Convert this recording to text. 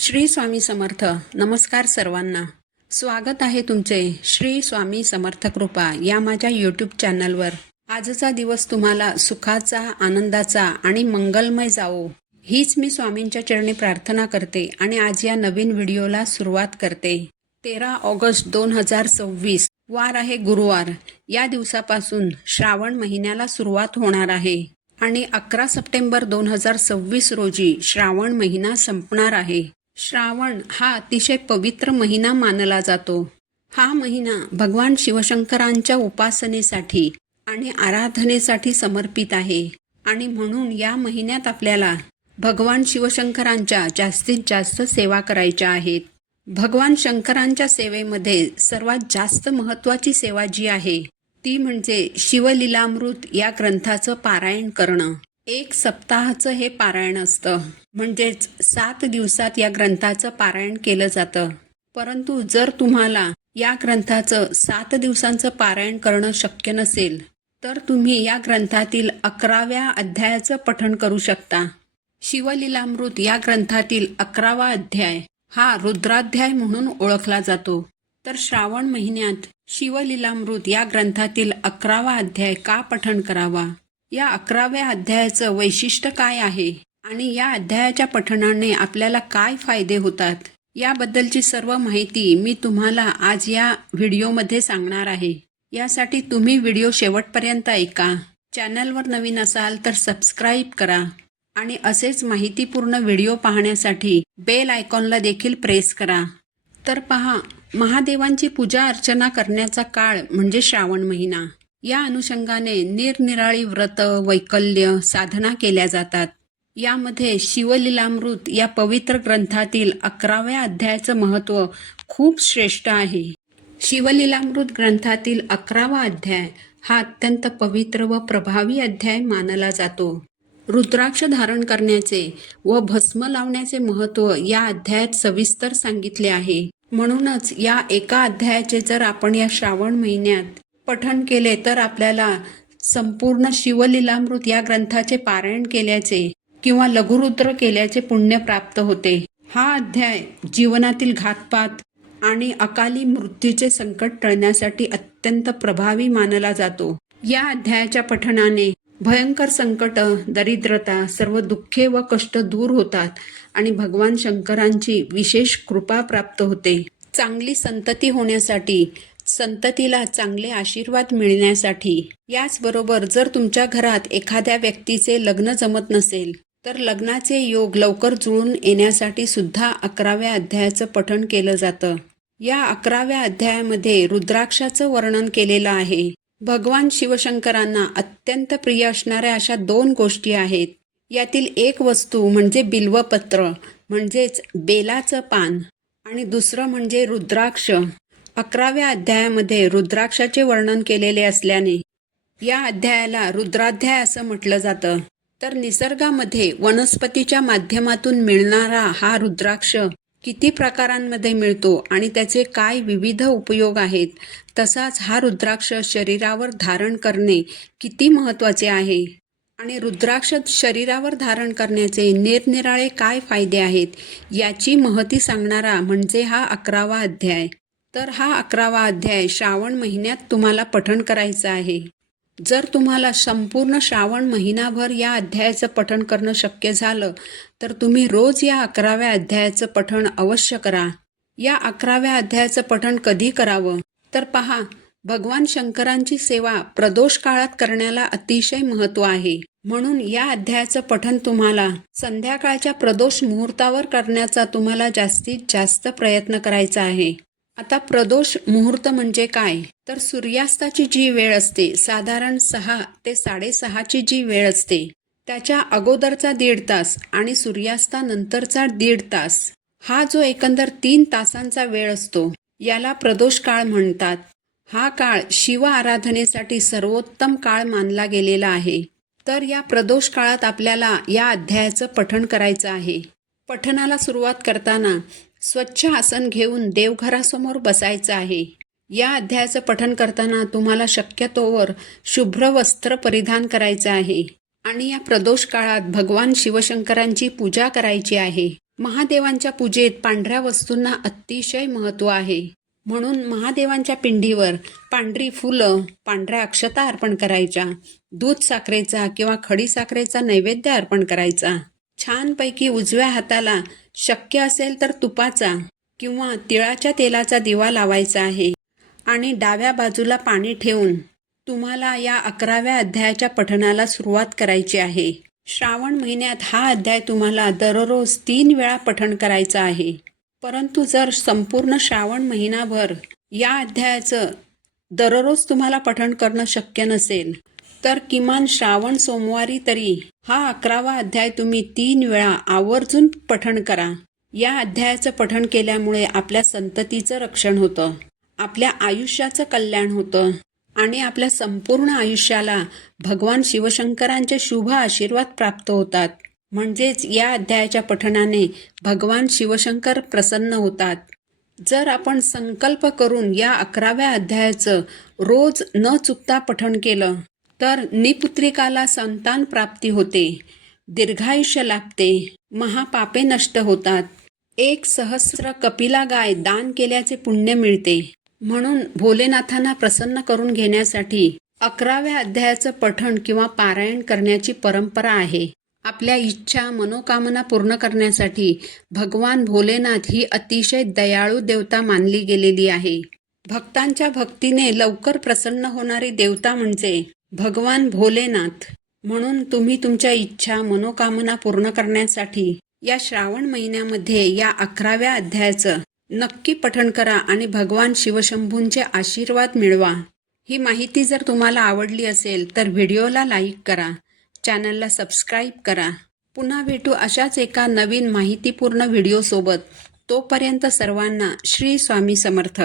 श्री स्वामी समर्थ. नमस्कार सर्वांना. स्वागत आहे तुमचे श्री स्वामी समर्थ कृपा या माझ्या यूट्यूब चॅनलवर. आजचा दिवस तुम्हाला सुखाचा, आनंदाचा आणि मंगलमय जावो हीच मी स्वामींच्या चरणी प्रार्थना करते आणि आज या नवीन व्हिडिओला सुरुवात करते. 13 ऑगस्ट 2026 वार आहे गुरुवार. या दिवसापासून श्रावण महिन्याला सुरुवात होणार आहे आणि 11 सप्टेंबर 2026 रोजी श्रावण महिना संपणार आहे. श्रावण हा अतिशय पवित्र महिना मानला जातो. हा महिना भगवान शिवशंकरांच्या उपासनेसाठी आणि आराधनेसाठी समर्पित आहे आणि म्हणून या महिन्यात आपल्याला भगवान शिवशंकरांच्या जास्तीत जास्त सेवा करायच्या आहेत. भगवान शंकरांच्या सेवेमध्ये सर्वात जास्त महत्त्वाची सेवा जी आहे ती म्हणजे शिवलीलामृत या ग्रंथाचं पारायण करणं. 1 सप्ताहाचं हे पारायण असतं, म्हणजेच 7 दिवसात या ग्रंथाचं पारायण केलं जातं. परंतु जर तुम्हाला या ग्रंथाचं 7 दिवसांचं पारायण करणं शक्य नसेल तर तुम्ही या ग्रंथातील 11व्या अध्यायाचं पठण करू शकता. शिवलीलामृत या ग्रंथातील 11वा अध्याय हा रुद्राध्याय म्हणून ओळखला जातो. तर श्रावण महिन्यात शिवलीलामृत या ग्रंथातील 11वा अध्याय का पठण करावा, या 11व्या अध्यायाचं वैशिष्ट्य काय आहे आणि या अध्यायाच्या पठणाने आपल्याला काय फायदे होतात याबद्दलची सर्व माहिती मी तुम्हाला आज या व्हिडिओमध्ये सांगणार आहे. यासाठी तुम्ही व्हिडिओ शेवटपर्यंत ऐका. चॅनलवर नवीन असाल तर सबस्क्राईब करा आणि असेच माहितीपूर्ण व्हिडिओ पाहण्यासाठी बेल आयकॉनला देखील प्रेस करा. तर पहा, महादेवांची पूजा अर्चना करण्याचा काळ म्हणजे श्रावण महिना. या अनुषंगाने निरनिराळी व्रत, वैकल्य, साधना केल्या जातात. यामध्ये शिवलीलामृत या पवित्र ग्रंथातील 11व्या अध्यायाचं महत्त्व खूप श्रेष्ठ आहे. शिवलीलामृत ग्रंथातील 11वा अध्याय हा अत्यंत पवित्र व प्रभावी अध्याय मानला जातो. रुद्राक्ष धारण करण्याचे व भस्म लावण्याचे महत्त्व या अध्यायात सविस्तर सांगितले आहे. म्हणूनच या एका अध्यायाचे जर आपण या श्रावण महिन्यात पठण केले तर आपल्याला संपूर्ण शिवलीलामृत या ग्रंथाचे पारायण केल्याचे किंवा लघुरुद्र केल्याचे पुण्य प्राप्त होते. हा अध्याय जीवनातील घातपात आणि अकाली मृत्यूचे संकट टळण्यासाठी अत्यंत प्रभावी मानला जातो. या अध्यायाच्या पठणाने भयंकर संकट, दरिद्रता, सर्व दुःखे व कष्ट दूर होतात आणि भगवान शंकरांची विशेष कृपा प्राप्त होते. चांगली संतती होण्यासाठी, संततीला चांगले आशीर्वाद मिळण्यासाठी, याचबरोबर जर तुमच्या घरात एखाद्या व्यक्तीचे लग्न जमत नसेल तर लग्नाचे योग लवकर जुळून येण्यासाठी सुद्धा 11व्या अध्यायाचं पठण केलं जातं. या 11व्या अध्यायामध्ये रुद्राक्षाचं वर्णन केलेलं आहे. भगवान शिवशंकरांना अत्यंत प्रिय असणाऱ्या अशा 2 गोष्टी आहेत. यातील एक वस्तू म्हणजे बिल्वपत्र म्हणजेच बेलाचं पान आणि दुसरं म्हणजे रुद्राक्ष. 11व्या अध्यायामध्ये रुद्राक्षाचे वर्णन केलेले असल्याने या अध्यायाला रुद्राध्याय असं म्हटलं जातं. तर निसर्गामध्ये वनस्पतीच्या माध्यमातून मिळणारा हा रुद्राक्ष किती प्रकारांमध्ये मिळतो आणि त्याचे काय विविध उपयोग आहेत, तसाच हा रुद्राक्ष शरीरावर धारण करणे किती महत्त्वाचे आहे आणि रुद्राक्ष शरीरावर धारण करण्याचे निरनिराळे काय फायदे आहेत याची माहिती सांगणारा म्हणजे हा 11वा अध्याय. तर हा 11वा अध्याय श्रावण महिन्यात तुम्हाला पठण करायचं आहे. जर तुम्हाला संपूर्ण श्रावण महिनाभर या अध्यायाचं पठण करणं शक्य झालं तर तुम्ही रोज या 11व्या अध्यायाचं पठण अवश्य करा. या 11व्या अध्यायाचं पठण कधी करावं तर पहा, भगवान शंकरांची सेवा प्रदोष काळात करण्याला अतिशय महत्त्व आहे. म्हणून या अध्यायाचं पठण तुम्हाला संध्याकाळच्या प्रदोष मुहूर्तावर करण्याचा तुम्हाला जास्तीत जास्त प्रयत्न करायचा आहे. आता प्रदोष मुहूर्त म्हणजे काय तर सूर्यास्ताची जी वेळ असते, साधारण 6 ते 6:30ची जी वेळ असते त्याच्या अगोदरचा 1.5 तास आणि सूर्यास्तानंतरचा 1.5 तास हा जो एकंदर 3 तासांचा वेळ असतो याला प्रदोष काळ म्हणतात. हा काळ शिव आराधनेसाठी सर्वोत्तम काळ मानला गेलेला आहे. तर या प्रदोष काळात आपल्याला या अध्यायाचं पठण करायचं आहे. पठणाला सुरुवात करताना स्वच्छ आसन घेऊन देवघरासमोर बसायचं आहे. या अध्यायाचं पठण करताना तुम्हाला शक्यतोवर शुभ्र वस्त्र परिधान करायचं आहे आणि या प्रदोष काळात भगवान शिवशंकरांची पूजा करायची आहे. महादेवांच्या पूजेत पांढऱ्या वस्तूंना अतिशय महत्त्व आहे. म्हणून महादेवांच्या पिंडीवर पांढरी फुलं, पांढऱ्या अक्षता अर्पण करायच्या, दूध साखरेचा किंवा खडीसाखरेचा नैवेद्य अर्पण करायचा. छानपैकी उजव्या हाताला शक्य असेल तर तुपाचा किंवा तिळाच्या तेलाचा दिवा लावायचा आहे आणि डाव्या बाजूला पाणी ठेवून तुम्हाला या 11व्या अध्यायाच्या पठणाला सुरुवात करायची आहे. श्रावण महिन्यात हा अध्याय तुम्हाला दररोज 3 वेळा पठण करायचा आहे. परंतु जर संपूर्ण श्रावण महिनाभर या अध्यायाचं दररोज तुम्हाला पठण करणं शक्य नसेल तर किमान श्रावण सोमवारी तरी हा 11वा अध्याय तुम्ही 3 वेळा आवर्जून पठण करा. या अध्यायाचं पठण केल्यामुळे आपल्या संततीचं रक्षण होतं, आपल्या आयुष्याचं कल्याण होतं आणि आपल्या संपूर्ण आयुष्याला भगवान शिवशंकरांचे शुभ आशीर्वाद प्राप्त होतात. म्हणजेच या अध्यायाच्या पठणाने भगवान शिवशंकर प्रसन्न होतात. जर आपण संकल्प करून या 11व्या अध्यायाचं रोज न चुकता पठण केलं तर निपुत्रिकाला संतान प्राप्ती होते, दीर्घायुष्य लाभते, महापापे नष्ट होतात, 1 सहस्र कपिला गाय दान केल्याचे पुण्य मिळते. म्हणून भोलेनाथांना प्रसन्न करून घेण्यासाठी 11व्या अध्यायाचं पठण किंवा पारायण करण्याची परंपरा आहे. आपल्या इच्छा मनोकामना पूर्ण करण्यासाठी भगवान भोलेनाथ ही अतिशय दयाळू देवता मानली गेलेली आहे. भक्तांच्या भक्तीने लवकर प्रसन्न होणारी देवता म्हणजे भगवान भोलेनाथ. म्हणून तुम्ही तुमच्या इच्छा मनोकामना पूर्ण करण्यासाठी या श्रावण महिन्यामध्ये या 11व्या अध्यायाचं नक्की पठण करा आणि भगवान शिवशंभूंचे आशीर्वाद मिळवा. ही माहिती जर तुम्हाला आवडली असेल तर व्हिडिओला लाईक करा, चॅनलला सबस्क्राईब करा. पुन्हा भेटू अशाच एका नवीन माहितीपूर्ण व्हिडिओसोबत. तोपर्यंत सर्वांना श्री स्वामी समर्थ.